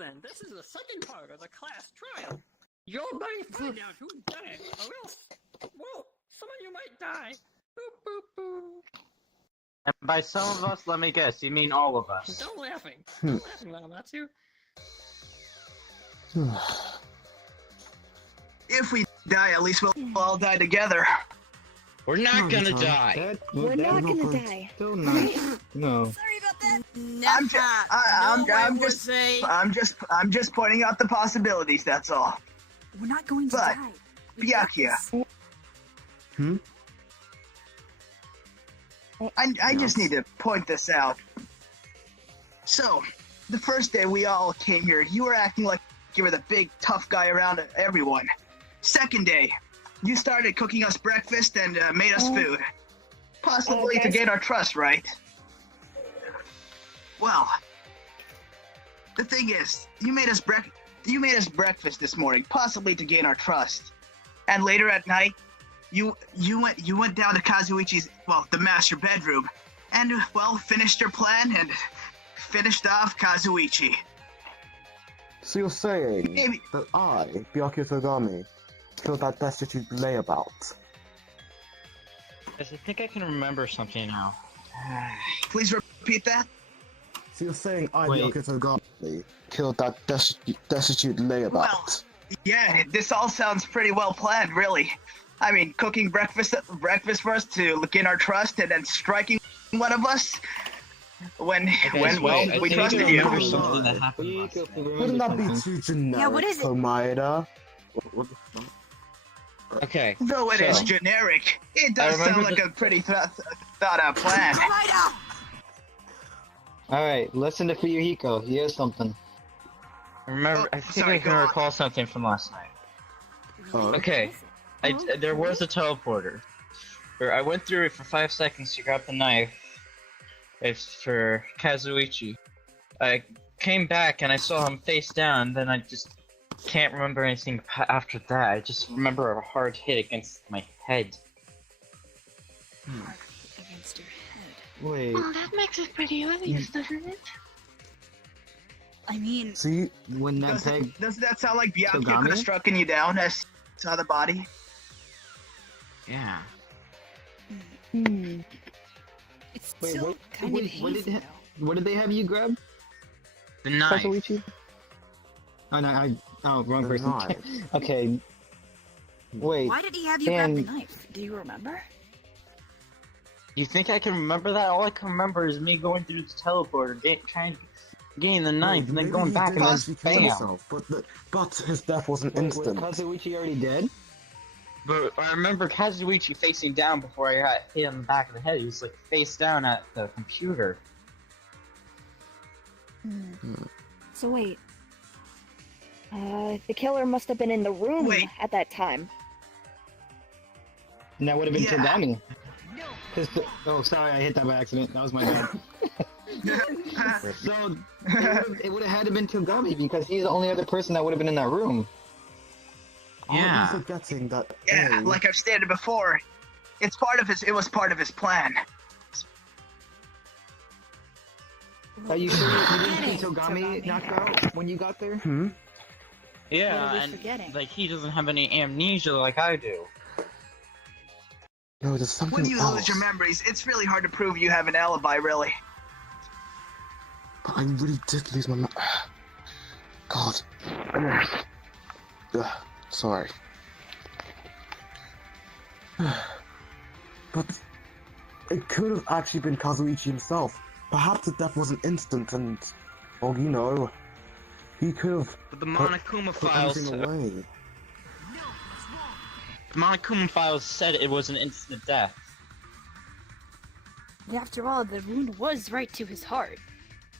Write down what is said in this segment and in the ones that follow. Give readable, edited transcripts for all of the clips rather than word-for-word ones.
then, this is the second part of the class trial. You may find out who done it, or else, well, some of you might die. Boop, boop, boop. And by some of us, let me guess, you mean all of us. Don't laughing. Don't laughing, Matsu. If we die, at least we'll all die together. We're not gonna die. We're not gonna die. Don't know. No. Sorry about that. I'm just pointing out the possibilities. That's all. We're not going to But, die. Byakuya. I just need to point this out. So, the first day we all came here, you were acting like you were the big tough guy around everyone. Second day, you started cooking us breakfast and made us food. Possibly to gain our trust, right? Well, the thing is, you made us breakfast this morning, possibly to gain our trust. And later at night, you went down to Kazuichi's, well, the master bedroom, and well, finished your plan and finished off Kazuichi. So you're saying that I, Byakuya Togami, killed that destitute layabout? Yes, I think I can remember something now. Please repeat that. So you're saying I, Byakuya Togami, killed that destitute layabout? Well, yeah, this all sounds pretty well planned, really. I mean, cooking breakfast for us to gain our trust, and then striking one of us when we trusted you. Something that happened Wouldn't that be too generic, Yeah, what is it? Komaeda? Okay. Though it is generic, it does sound like a pretty thought out plan. Alright, listen to Fuyuhiko. He has something. I think I can recall something from last night. Okay. There was a teleporter. Where I went through it for 5 seconds to grab the knife. It's for Kazuichi. I came back and I saw him face down, then I just can't remember anything after that. I just remember a hard hit against my head. Against your head. Wait. Oh, that makes it pretty obvious, doesn't it? I mean, See, When that peg... Doesn't that sound like Byakuya could have struck you down as saw the body? Yeah. it's Wait, still kind of hazy, though. What did they have you grab? The knife. Kazuichi? Oh, no, wrong person. knife. Okay. Wait. Why did he have you grab the knife? Do you remember? You think I can remember that? All I can remember is me going through the teleporter, trying to gain the knife, and then Maybe going he back did and actually then kill bam. himself, but his death wasn't instant. Was Kazuichi already dead? But I remember Kazuichi facing down before I got hit on the back of the head. He was like face down at the computer. So wait. The killer must have been in the room at that time. And that would have been Yeah. Togami. Oh, sorry, I hit that by accident. That was my bad. So, it would have had to been Togami because he's the only other person that would have been in that room. Yeah. I'm forgetting that. Yeah, like I've stated before, it was part of his plan. Are you sure you didn't see Togami knocked out when you got there? Yeah, What are we and forgetting? like he doesn't have any amnesia like I do. No, there's something When you else. lose your memories, it's really hard to prove you have an alibi, really. But I really did lose my God. Sorry. But it could have actually been Kazuichi himself. Perhaps the death wasn't instant and, well, you know, he could have But the Monokuma put files. everything away. The Monokuma files said it was an instant death. After all, the wound was right to his heart.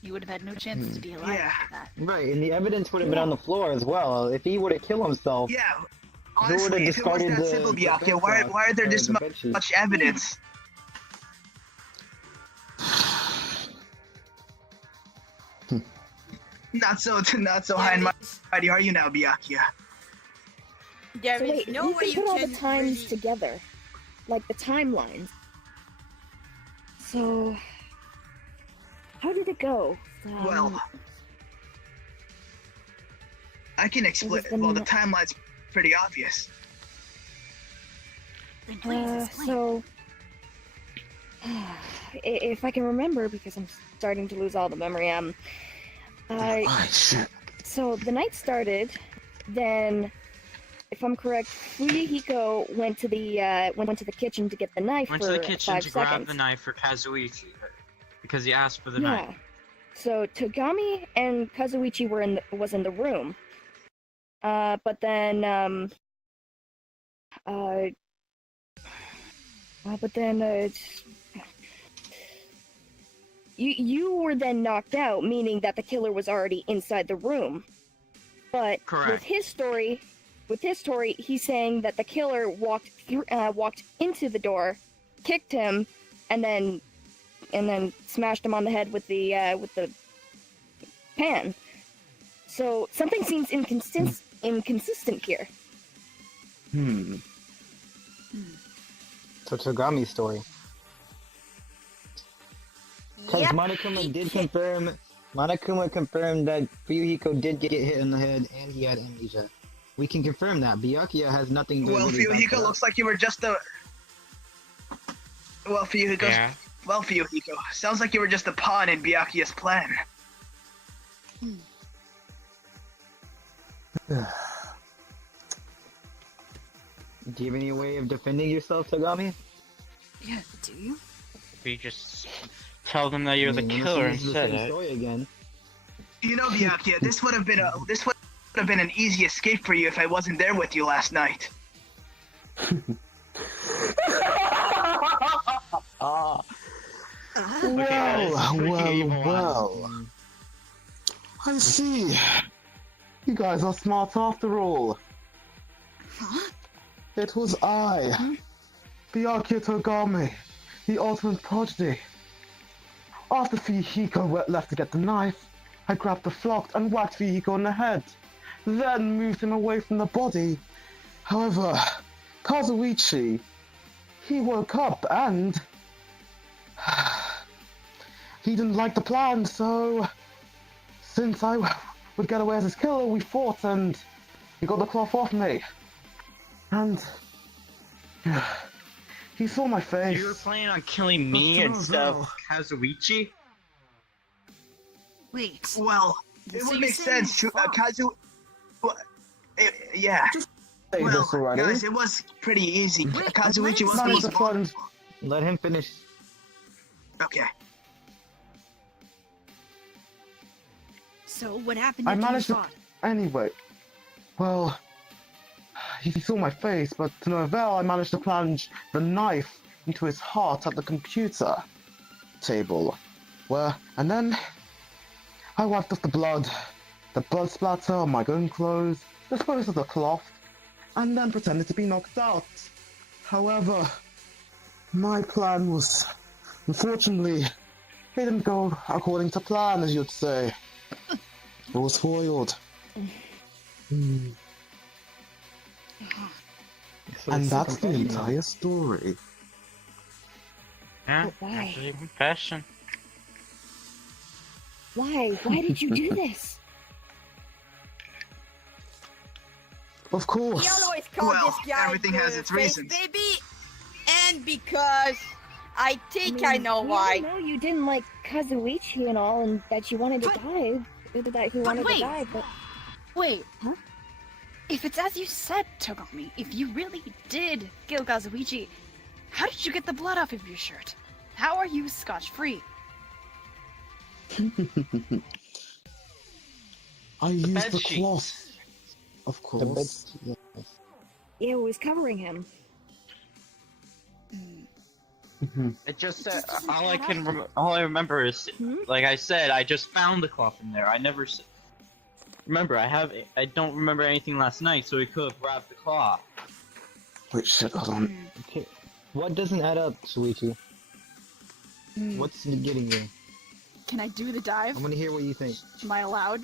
You would have had no chance to be alive Yeah. after that. Right, and the evidence would have been on the floor as well. If he would have killed himself, Yeah, who would have honestly, if it was discarded that simple, Byakuya, why are there this much evidence? Not so high and mighty are you now, Byakuya? There So wait, no you way can you put all can the times really... together, like the timelines. So, how did it go? Well, I can explain. Well, the timeline's pretty obvious. Then please explain. So, if I can remember, because I'm starting to lose all the memory. Shit. So the night started, then, if I'm correct, Fuyuhiko went to the kitchen to get the knife Went for to the kitchen 5 to seconds. grab the knife for Kazuichi because he asked for the Yeah. knife. So Togami and Kazuichi was in the room. But then you were then knocked out, meaning that the killer was already inside the room. But Correct. with his story, he's saying that the killer walked into the door, kicked him, and then smashed him on the head with the pan. So something seems inconsistent here. So Togami's story. Because Monokuma confirmed that Fuyuhiko did get hit in the head and he had amnesia. We can confirm that. Byakuya has nothing to do Well, with his Fuyuhiko uncle. looks like you were just a. Well, Fuyuhiko. Yeah. Well, Fuyuhiko, sounds like you were just a pawn in Byakuya's plan. Do you have any way of defending yourself, Togami? Yeah, do you? We just tell them that you're the I mean, killer this is the instead. same story again. You know, Byakuya, this would have been an easy escape for you if I wasn't there with you last night. Well. I see. You guys are smart after all. Huh? It was I, Byakuya Togami, the ultimate prodigy. After Fuyuhiko left to get the knife, I grabbed the flock and whacked Fuyuhiko in the head, then moved him away from the body. However, Kazuichi, he woke up and he didn't like the plan, so since I would get away as his killer, we fought and he got the cloth off me. And he saw my face. You were planning on killing me instead of Kazuichi? Wait. Well, it So would you're make saying sense to you fought? Kazu. Well, yeah. Say Well, this already. guys, it was pretty easy. Wait, Kazuichi was let That me is the plan. Let him finish. Okay. So what happened I after you managed to. fought? Anyway, well, he saw my face, but to no avail, I managed to plunge the knife into his heart at the computer table. And then I wiped off the blood splatter on my own clothes, disposed of the cloth, and then pretended to be knocked out. However, my plan was, unfortunately, it didn't go according to plan, as you'd say. It was foiled. And that's the entire story. Yeah, Why? actually, confession. Why? Why did you do this? Of course. He always called Well, this guy everything has the its face reasons. baby, and because I think I know we why. know you didn't like Kazuichi and all, and that you wanted to But- die. That he wanted wait. to die, but Wait. Huh? If it's as you said, Togami, if you really did kill Kazuichi, how did you get the blood off of your shirt? How are you scotch-free? I used bed the sheets. cloth. Of The bed, course. yeah. it was covering him. It just It just doesn't all I add can up. all I remember is Hmm? like I said, I just found the cloth in there. I never remember. I don't remember anything last night, so we could have grabbed the cloth. Wait, shit, hold on. Okay. What doesn't add up, Suichi? What's getting you? Can I do the dive? I want to hear what you think. Am I allowed?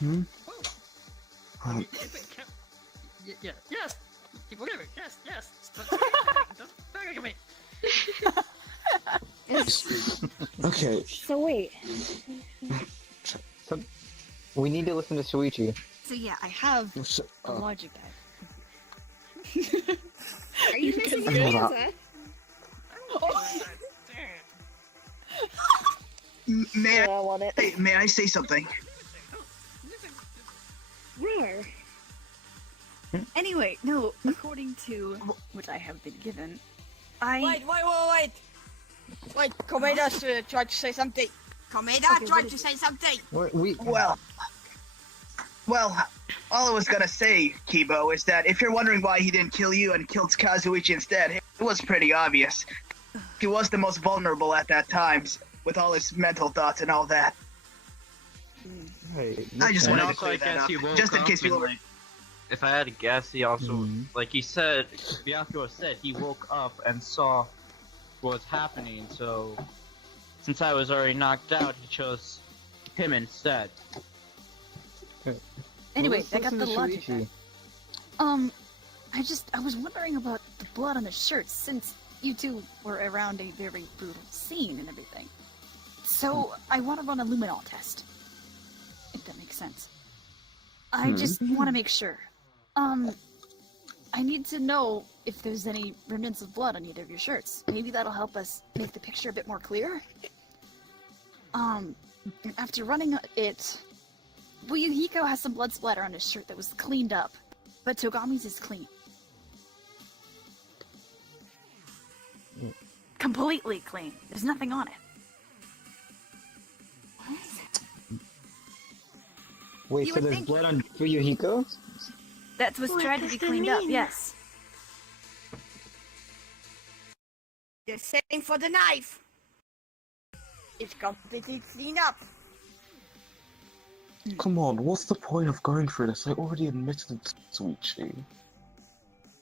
Hmm? Yeah, yes. Whatever. Yes, yes. Don't look at me. Okay. So wait, We need to listen to Shuichi. So yeah, I have a logic dive. Are you missing I your know hands, that. huh? May I want it. may I say something? Roar. Anyway, no, according to what I have been given, I... Wait! Wait, Komeda's tried to say something. Komeda tried to say something. Well, all I was gonna say, Kibo, is that if you're wondering why he didn't kill you and killed Kazuichi instead, it was pretty obvious. He was the most vulnerable at that time, with all his mental thoughts and all that. Hey, I just And wanted to also, clear I that guess up, he woke just in up case and, people were... like, if I had to guess, he also, like he said, Byakuya said, he woke up and saw what was happening, so since I was already knocked out, he chose him instead. Anyway, let's I got listen the to logic Shuichi. then. I was wondering about the blood on the shirt, since you two were around a very brutal scene and everything. So, I want to run a luminol test. If that makes sense. I just want to make sure. I need to know if there's any remnants of blood on either of your shirts. Maybe that'll help us make the picture a bit more clear. And after running it, Fuyuhiko has some blood splatter on his shirt that was cleaned up, but Togami's is clean. Completely clean. There's nothing on it. Wait, You so would there's think- blood on Fuyuhiko? That was What tried to does be that cleaned up, mean? yes. The same for the knife. It's completely cleaned up. Come on, what's the point of going through this? I already admitted it, Suichi.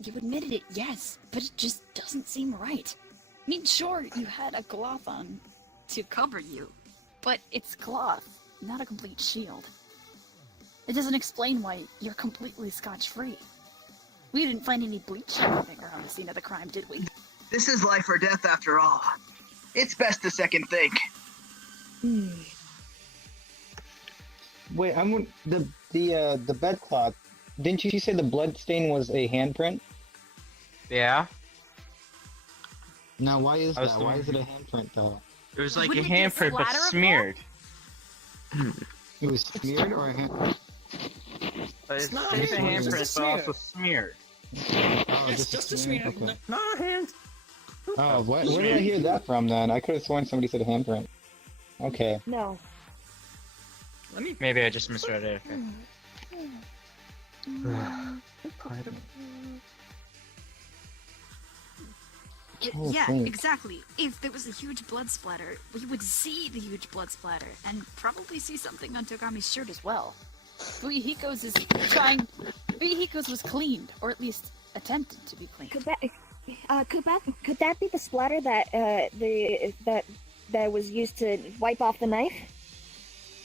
You admitted it, yes, but it just doesn't seem right. I mean, sure, you had a cloth on to cover you, but it's cloth, not a complete shield. It doesn't explain why you're completely scotch-free. We didn't find any bleach or anything around the scene of the crime, did we? This is life or death after all. It's best to second think. Wait, the bedcloth. Didn't you say the blood stain was a handprint? Yeah? Now, why is I was that? Why is it a thinking- handprint, though? It was like Wouldn't a it be a handprint, but splatter of smeared. It was smeared or a handprint? It's not a a handprint, handprint, it's but a also smeared. Oh, It's just a smeared? smear. Okay. Not a hand. Oh, where did I hear that from then? I could have sworn somebody said a handprint. Okay. No. Let me. Maybe I just misread it. Okay. Yeah, think. exactly. If there was a huge blood splatter, we would see the huge blood splatter, and probably see something on Togami's shirt as well. Fuyuhiko's was cleaned, or at least attempted to be cleaned. Could that be the splatter that that was used to wipe off the knife?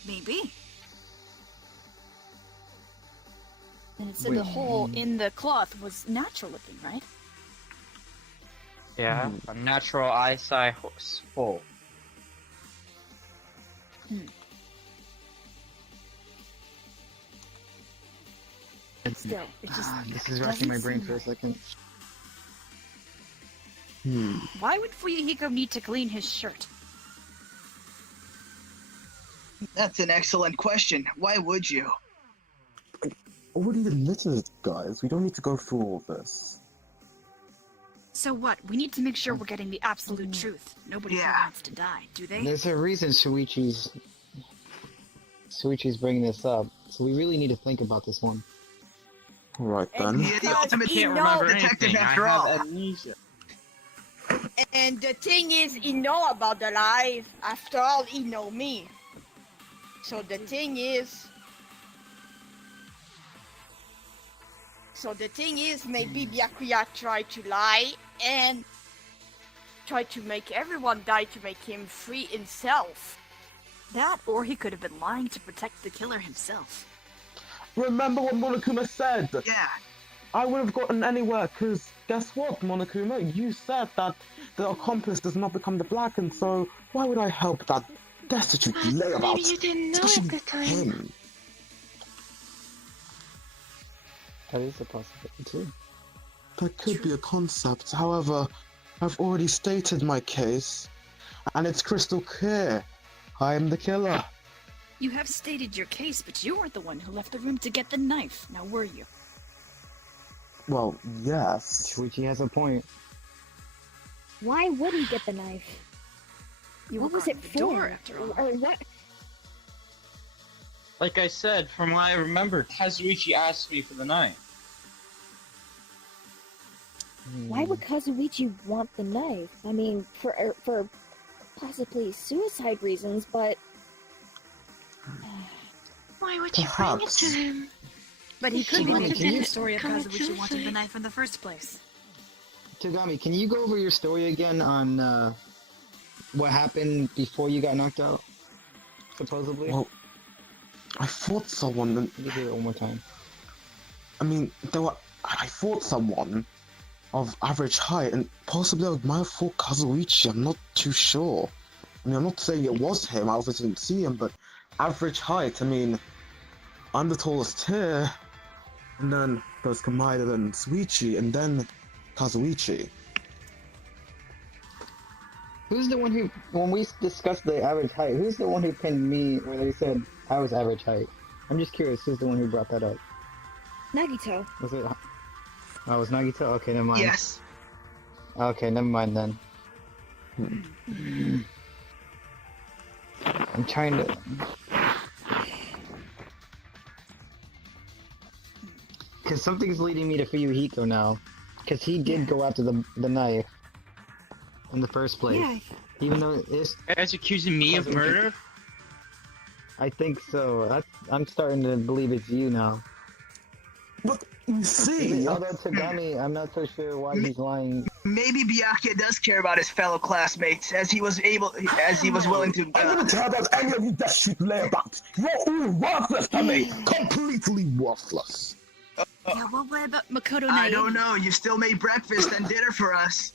Maybe. And it said the hole in the cloth was natural looking, right? Yeah, a natural eyesight hole. But still, it just This is racking my doesn't brain seem for a right. second. Why would Fuyuhiko need to clean his shirt? That's an excellent question. Why would you? Already admitted it, guys. We don't need to go through all this. So what? We need to make sure we're getting the absolute truth. Nobody here Yeah. wants to die, do they? There's a reason Shuichi's bringing this up, so we really need to think about this one. Alright And then. He is the ultimate Can't remember detective anything. after I all. have amnesia. And the thing is, he know about the life. After all, he know me. So the thing is... maybe Byakuya tried to lie and tried to make everyone die to make him free himself. That, or he could have been lying to protect the killer himself. Remember what Monokuma said! Yeah. I would have gotten anywhere, because guess what, Monokuma? You said that the accomplice does not become the black, and so why would I help that destitute layabout? Maybe you didn't know at Especially the time. him. That is a possibility too. That could be a concept. However, I've already stated my case, and it's crystal clear. I am the killer. You have stated your case, but you weren't the one who left the room to get the knife. Now were you? Well, yes. Shuichi has a point. Why would he get the knife? You What were was it guarding the door, for? after all. Or what? Like I said, from what I remember, Kazuichi asked me for the knife. Why would Kazuichi want the knife? I mean, for possibly suicide reasons, but Why would you bring it Perhaps. to him? But he couldn't Togami, make can the you story of commit Kazuichi wanting the suicide? knife in the first place. Togami, can you go over your story again on what happened before you got knocked out? Supposedly? Well, I fought someone, and Let me hear it one more time. I mean, I fought someone of average height, and possibly I might have fought Kazuichi. I'm not too sure. I mean, I'm not saying it was him. I obviously didn't see him, but average height. I mean, I'm the tallest here, and then there's Kamada, then Suichi, and then Kazuichi. Who's the one who, when we discussed the average height, who's the one who pinned me where they said I was average height? I'm just curious, who's the one who brought that up? Nagito. Was it? Oh, it was Nagito? Okay, never mind. Yes. Okay, never mind then. I'm trying to... Because something's leading me to Fuyuhiko now. Because he did go after the knife. In the first place. Yeah. Even though it's... You guys accusing me of murder? I think so. I'm starting to believe it's you now. But you see, Although Togami, I'm not so sure why he's lying. Maybe Byakuya does care about his fellow classmates, as he was willing to. I don't care about any of you that shit lay about. You're all worthless to me. Completely worthless. Yeah, well, what about Makoto I Nae? don't know. You still made breakfast and dinner for us.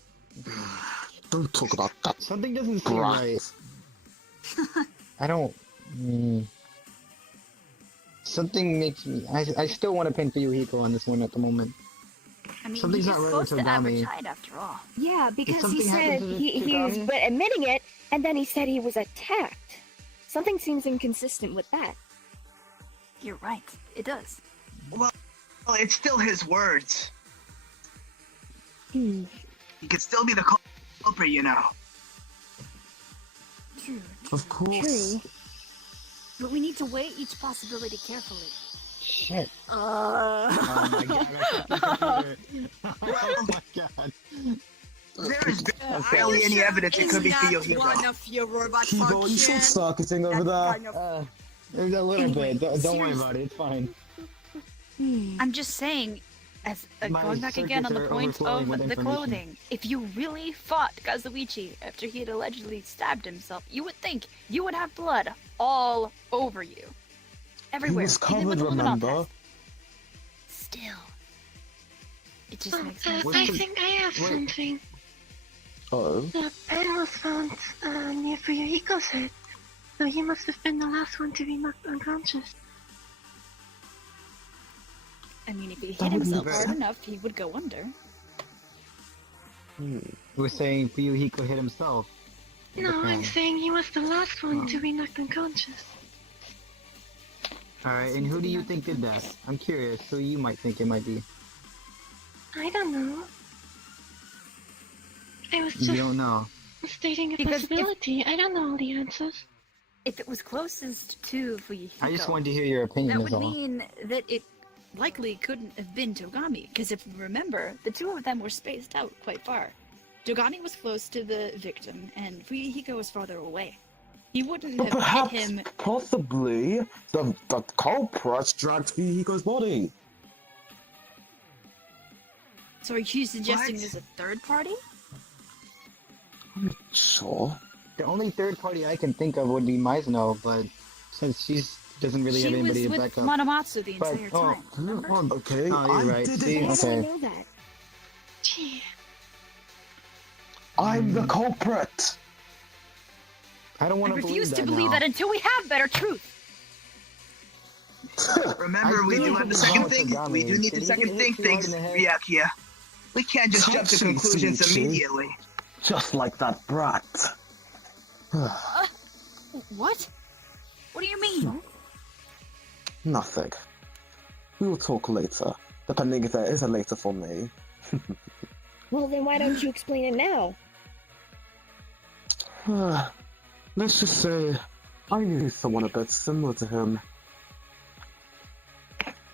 Don't talk about that. Something doesn't seem Brat. right. I don't... Something makes me... I still want to pin Fuyuhiko on this one at the moment. I mean, Something's he not is right close with to average Togami. height after all. Yeah, because he something said happen to he was Togami? but admitting it, and then he said he was attacked. Something seems inconsistent with that. You're right. It does. Well, it's still his words. Hmm. He could still be the culprit, you know. True. Of course. True. But we need to weigh each possibility carefully. Shit. Uh... Oh my god, I can't believe it. Oh my god. There is Are barely you any sure evidence it could be it's not Fuyuhiko. one of your robot Kibo, you should functions? start sitting over That there. kind of- There's a little Anyway, bit. Don't worry seriously. about it. It's fine. I'm just saying, as My going back again on the circuits are point overflowing of with the information. clothing. If you really fought Kazuichi after he had allegedly stabbed himself, you would think you would have blood all over you. He Everywhere. was even with covered, the luminol remember? test. Still. It just makes no I sense. think I have Wait. something. Oh. The pen was found near Fuyuhiko's head, so he must have been the last one to be knocked unconscious. I mean, if he That hit would himself make hard sense. enough, he would go under. We're saying Fuyuhiko hit himself. No, I'm saying he was the last one to be knocked unconscious. Alright, and who do you think did that? I'm curious who you might think it might be. I don't know. I was You just don't know. stating a Because if- possibility. I don't know all the answers. If it was closest to Fuyuhiko, I just wanted to hear your opinion, that is would all. mean that it likely couldn't have been Togami, because if you remember, the two of them were spaced out quite far. Togami was close to the victim, and Fuyuhiko was farther away. He wouldn't But have perhaps, hit him. possibly, the culprit dragged Fuyuhiko's body. So are you suggesting What? there's a third party? Sure. The only third party I can think of would be Mizuno, but since she doesn't really have She was anybody to with back up. Monomatsu the But- entire oh, time. Remember? Okay, Oh, you're I right. did See? it. How do I Okay. know that? Gee. I'm the culprit. I don't I want to believe refuse that to believe now. that until we have better truth. Remember, we do have the second thing. We do need to second think things, Ryakia. We can't just jump to conclusions immediately. Just like that brat. What? What do you mean? Nothing. We will talk later, depending if there is a later for me. Well, then why don't you explain it now? Let's just say I knew someone a bit similar to him.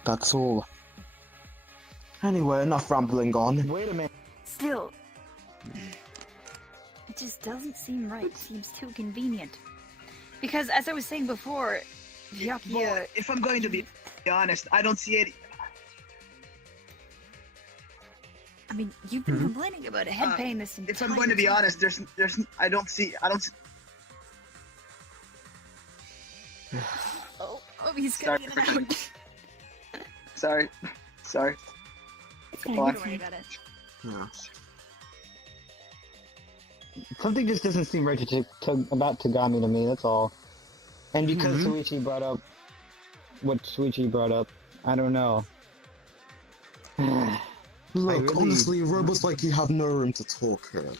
That's all. Anyway, enough rambling on. Wait a minute. Still, it just doesn't seem right. It seems too convenient. Because, as I was saying before, Ryakia... Well, if I'm going to be honest, I don't see it. I mean, you've been complaining about a head pain this entire If I'm going to be honest, I don't see. Oh, he's getting it out. Sorry. Don't worry about it. Yeah. Something just doesn't seem right about Tagami to me, that's all. And because Shuichi brought up what Shuichi brought up, I don't know. Look, honestly, robots like you have no room to talk here.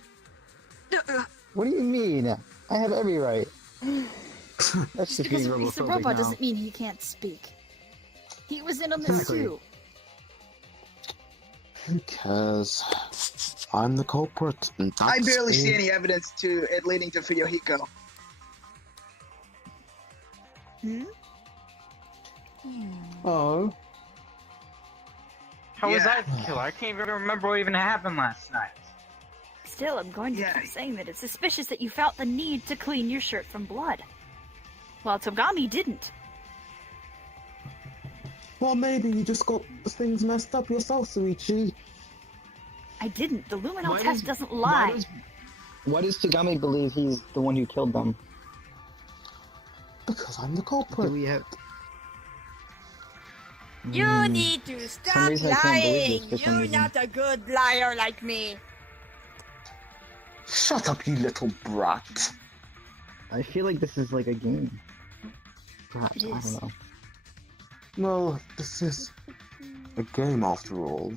What do you mean? I have every right. That's just being Because he's a robophobic robot now. doesn't mean he can't speak. He was in on this too. Who cares? I'm the culprit, and that's I barely see all. any evidence to it leading to Fuyuhiko. Oh. How was I the killer? I can't even remember what even happened last night. Still, I'm going to keep saying that it's suspicious that you felt the need to clean your shirt from blood. While Togami didn't. Well, maybe you just got things messed up yourself, Shuichi. I didn't. The luminol Why test does- doesn't lie. Why does Tagami believe he's the one who killed them? Because I'm the culprit. Do we have... You need to some stop reason I can't believe lying. this for some You're reason. not a good liar like me. Shut up, you little brat. I feel like this is like a game. Perhaps, It I is. don't know. Well, this is a game after all.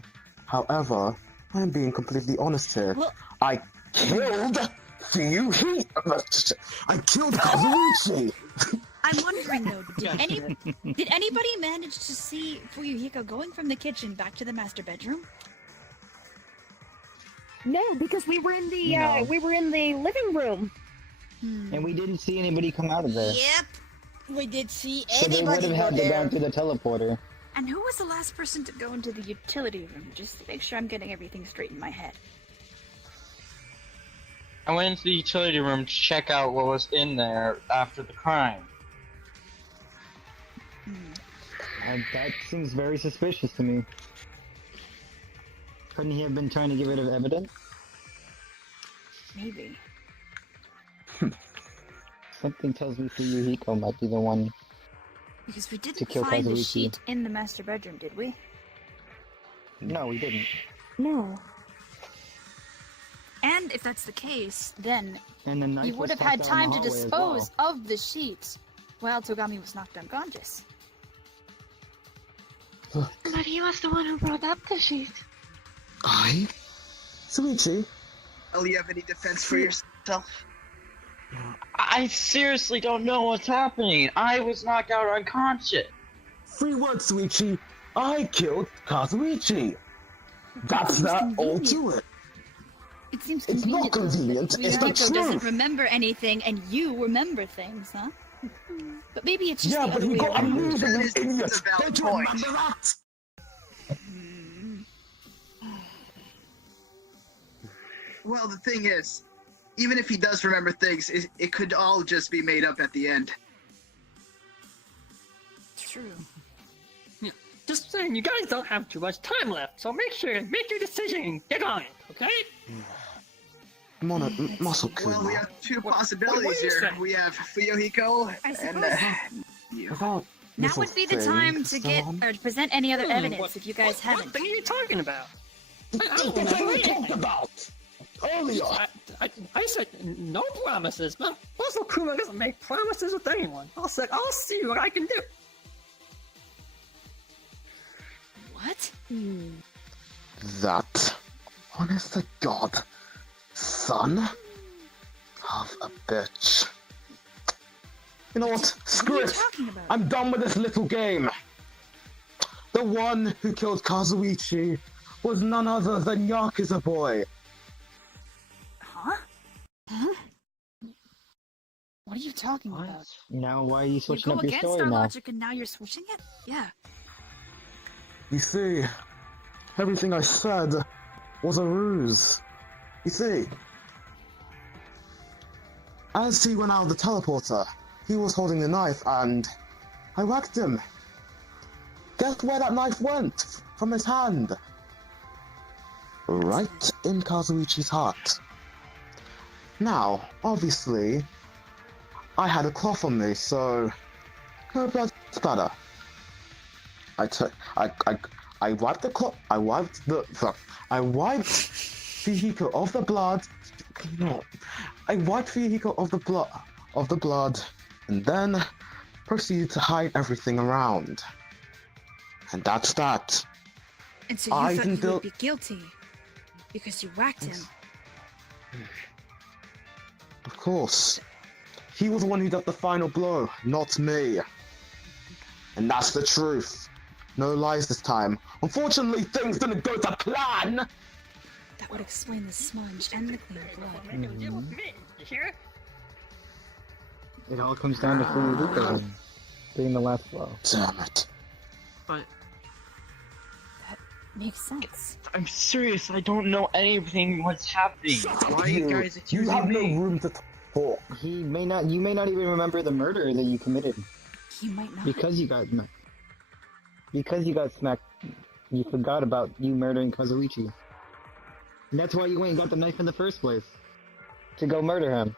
However, I'm being completely honest here. Well- I killed Fuyuhiko. I killed Kazuichi. I'm wondering though, did anybody manage to see Fuyuhiko going from the kitchen back to the master bedroom? No, because we were in the No. living room. And we didn't see anybody come out of there. Yep. We did see So they would anybody have go had to there. go through the teleporter. And who was the last person to go into the utility room? Just to make sure I'm getting everything straight in my head. I went into the utility room to check out what was in there after the crime. And that seems very suspicious to me. Couldn't he have been trying to get rid of evidence? Maybe. Something tells me Fuyuhiko might be the one. Because we To didn't kill find the Kazuichi. sheet in the master bedroom, did we? No, we didn't. No. And if that's the case, then And the knife you would was have had tossed out in time the to hallway as dispose well. of the sheet while Togami was knocked unconscious. But he was the one who brought up the sheet. I? Shuichi? Do you have any defense for yourself? I seriously don't know what's happening. I was knocked out unconscious. 3 words, Shuichi. I killed Kazuichi. That's Seems not all convenient. to it. It seems It's convenient. not though, that convenient, it's the Fuyuhiko doesn't truth. remember anything, and you remember things, huh? But maybe it's just Yeah, the but other he way got around. amnesia, That you is idiot. a valid Don't you point. remember that? Well, the thing is, even if he does remember things, it could all just be made up at the end. It's true. Just saying, you guys don't have too much time left, so make sure and make your decision and get on it, okay? Musclekuma. Well, we have two What possibilities do you here. say? We have Fuyuhiko I and suppose you. About now little would be the thing, time to get son. or to present any other evidence What- if you guys what haven't. thing are you talking about? I What don't the hell remember are you talking anything. about? Earlier. I said no promises. No, Musclekuma doesn't make promises with anyone. I'll say I'll see what I can do. What? That, honest to God, son of a bitch. You know what? Screw What are you it. talking about? I'm done with this little game. The one who killed Kazuichi was none other than Yakuza Boy. Huh? What are you talking about? Now, why are you You switching go up your against story our now? logic and now you're switching it? Yeah. You see, everything I said was a ruse. You see, as he went out of the teleporter, he was holding the knife and I whacked him. Guess where that knife went from his hand? Right in Kazuichi's heart. Now, obviously, I had a cloth on me, so no blood splatter. I wiped the cloth. I wiped vehicle of the blood. No, I wiped vehicle of the blood, and then proceeded to hide everything around. And that's that. And so you I thought you didn't would be guilty because you whacked him. Of course. He was the one who got the final blow, not me. And that's the truth. No lies this time. Unfortunately, things didn't go to plan! That would explain the smudge and the clean blood. Deal with me, you hear? It all comes down to Fuyuhiko being the last blow. Damn it. But Makes sense. I'm serious, I don't know anything what's happening. Why are you guys You have accusing no me? room to talk. You may not even remember the murder that you committed. You might not. Because you got smacked, you forgot about you murdering Kazuichi. And that's why you went and got the knife in the first place. To go murder him.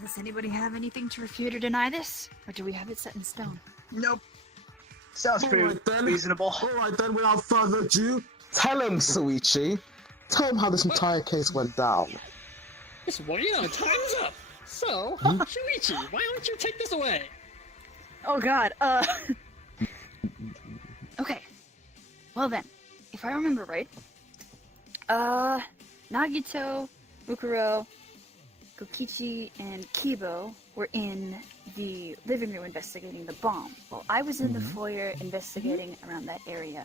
Does anybody have anything to refute or deny this? Or do we have it set in stone? Nope. Sounds pretty Alright then. reasonable. Alright then, without further ado, tell him, Suichi. Tell him how this entire case went down. Miss Warrior, time's up. So, Shuichi, why don't you take this away? Oh god, Okay. Well then, if I remember right, Nagito, Mukuro, Kokichi, and Kibo were in the living room investigating the bomb, while I was in the foyer investigating around that area.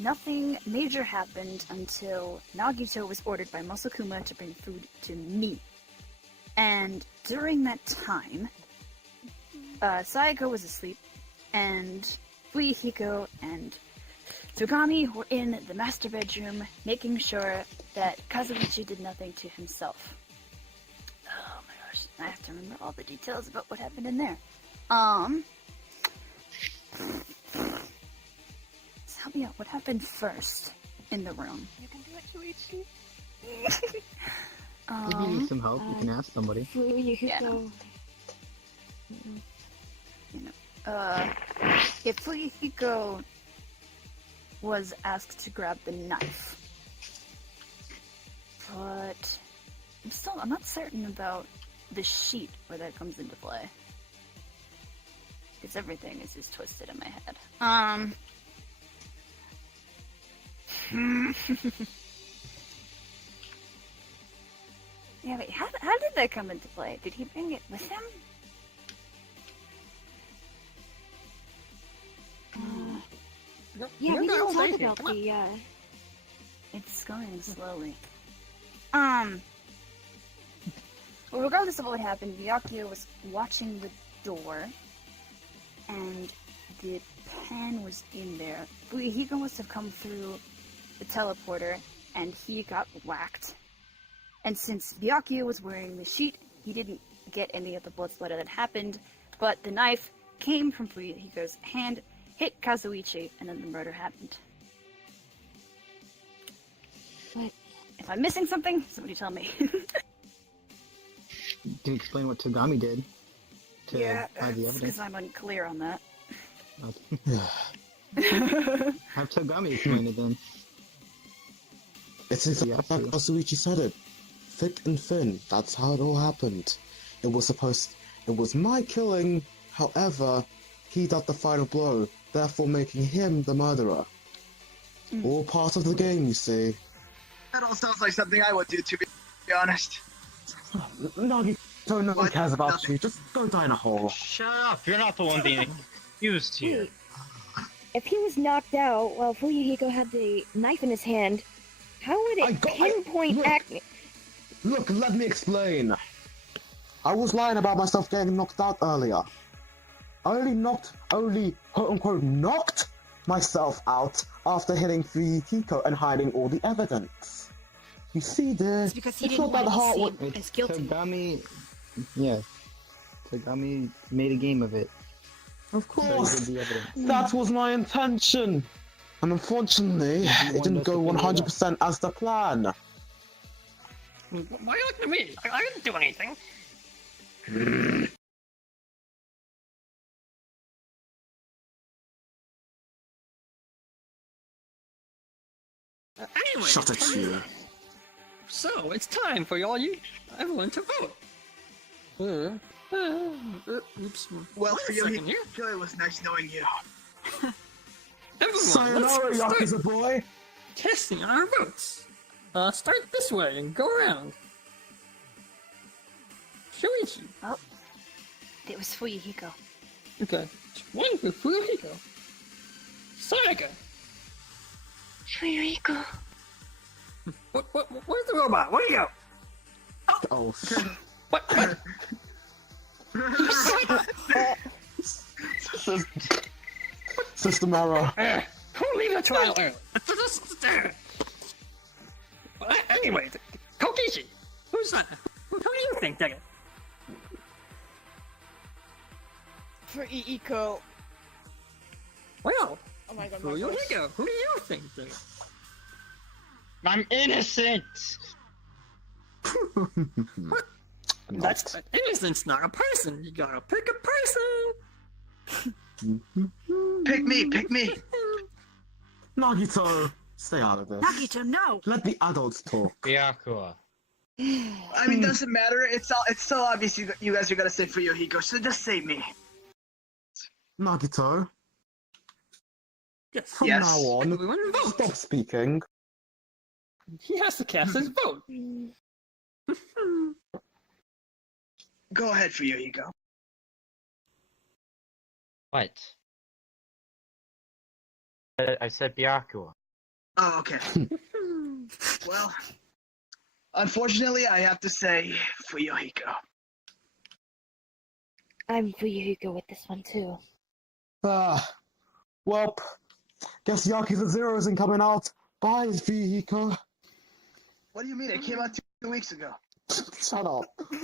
Nothing major happened until Nagito was ordered by Musclekuma to bring food to me. And during that time, Sayako was asleep, and Fuyuhiko and Tsugami were in the master bedroom, making sure that Kazuichi did nothing to himself. Oh my gosh, I have to remember all the details about what happened in there. So help me out, what happened first in the room? You can do it, Shuichi. If you need some help, you can ask somebody. Fuyuhiko. If Fuyuhiko was asked to grab the knife, but I'm not certain about the sheet where that comes into play, because everything is just twisted in my head. Yeah, wait, how did that come into play? Did he bring it with him? Yeah, we You're didn't not talk safe. about Come on. the, It's going slowly. Well, regardless of what happened, Byakuya was watching the door, and the pan was in there. Fuyuhiko must have come through the teleporter, and he got whacked. And since Byakuya was wearing the sheet, he didn't get any of the blood splatter that happened, but the knife came from Fuyuhiko's hand, hit Kazuichi, and then the murder happened. What? If I'm missing something, somebody tell me. To explain what Togami did to hide the evidence. because I'm unclear on that. Have Togami explain it then. It's exactly Yeah, like Kazuichi said it. Thick and thin, that's how it all happened. It was supposed It was my killing, however, he dealt the final blow, therefore making him the murderer. All part of the game, you see. That all sounds like something I would do, to be honest. Nagi, no one What? cares about Nothing. you. Just go die in a hole. Shut up! You're not the one being accused here. Wait. If he was knocked out while Fuyuhiko had the knife in his hand, how would it pinpoint look. acne? Look, let me explain. I was lying about myself getting knocked out earlier. I only quote-unquote knocked myself out after hitting Fuyuhiko and hiding all the evidence. You see, dear, It's because he it's didn't not that want hard. to seem as guilty. Tagami made a game of it. Of So he course, did the evidence. that was my intention. And unfortunately, it didn't go 100% as the plan. Why are you looking at me? I didn't do anything. Anyway, Shut it, you. so it's time for everyone to vote. Oops. Well, Wait for a you, second here. it was nice knowing you. Everyone, Sayonara, let's start Yakuza boy. testing our votes. Start this way and go around. Shuichi. Oh, it was Fuyuhiko. Okay. One for Fuyuhiko. Saga. Fuyuhiko. Where's the robot? Where'd he go? Oh, What? system error. Who leave the trial early? Anyway, Kokichi. Who's that? Who do you think did it? Fuyuhiko. Well, Oh my god, my voice. Fuyuhiko. Who do you think did it? I'm innocent! That's innocence, not a person. You gotta pick a person. Pick me. Nagito, stay out of this. Nagito, no! Let the adults talk. Byakuya. I mean, doesn't matter. It's so obvious you guys are gonna say for Yohiko, so just say me. Nagito, Yes. from Yes. now on, Everyone vote. stop speaking. He has to cast his vote. Go ahead for Yohiko. What? I said Byakuya. Oh, okay. Well, unfortunately, I have to say for Yohiko. I'm Fuyuhiko with this one too. Well, guess Yakuza 0 isn't coming out. Bye, Fuyuhiko. What do you mean? It came out 2 weeks ago. Shut up. You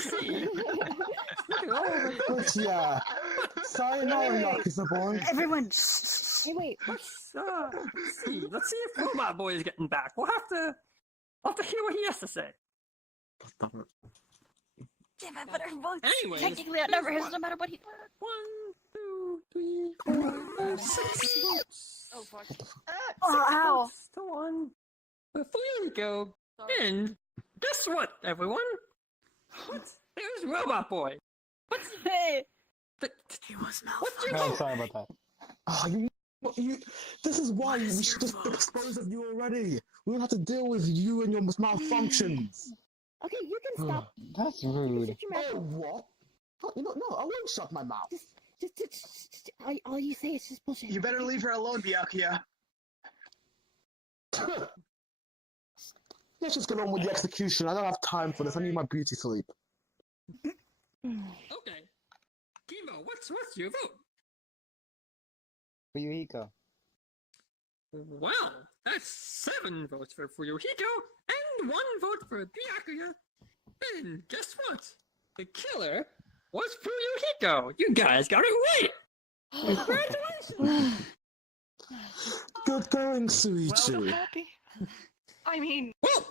see? Look at all of it. But yeah, sayonara, Yakuza boy. Everyone, Hey, wait. Let's see. Let's see if Robot Boy is getting back. We'll have to hear what he has to say. damn it, but our votes Anyways, technically outnumber his no matter what he... 1, 2, 3, 4, 5, 6 votes. Oh fuck. Oh, ow. Votes to 1. Before you go, and guess what, everyone? What? There's Robot Boy. What's Hey. He was What's your No, I'm vote? sorry about that. Oh, you. This is why we should just dispose of you already. We don't have to deal with you and your malfunctions. Okay, you can stop. That's You rude. shut your mouth. Oh, what? No, I won't shut my mouth. Just all you say is just bullshit. You better leave her alone, Byakuya. Let's just get on with the execution. I don't have time for this. I need my beauty sleep. Okay. Kibo, what's your vote? Fuyuhiko. Well, that's 7 votes for Fuyuhiko and 1 vote for Byakuya. And guess what? The killer was Fuyuhiko. You guys got it right. Congratulations. Good going, Suichi. Happy. I mean, Well,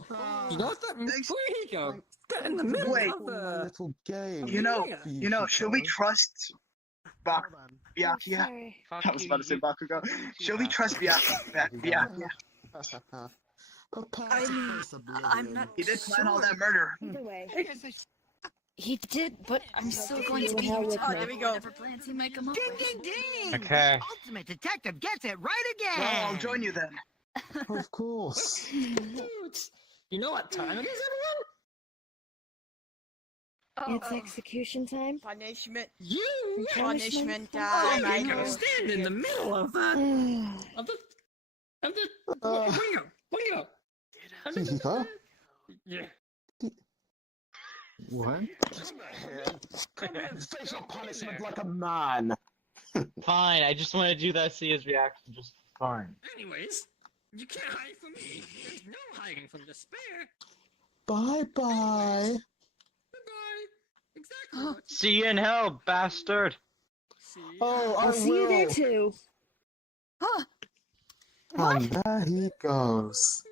you know what that means? Thanks. Fuyuhiko got in the middle Wait. of My the... little game. You know, should we trust Byakuya? Sorry. I was about to say Bakugo. Should we trust Byakuya? Prepare I to mean, face oblivion. I'm not He did plan all that murder. Either way. He did, but I'm still going to be Hell your with target me. There we for go. whatever plans he might come up Ding, with. ding, ding! Okay. Ultimate Detective gets it right again! Well, I'll join you then. Of course. Dudes, you know what time it is, It's execution time. Punishment. everyone? You Punishment Oh, time. I you're gonna know. stand in the middle of of the where you go? Where you go? Hihiko? Yeah. What? Come in, face your punishment like a man. Fine, I just want to do that, see his reaction just fine. Anyways, you can't hide from me. There's no hiding from despair. Bye-bye. Goodbye. Exactly. What you See you in hell, bastard! see. Oh, I I'll see you there will. too. Huh? And there he goes.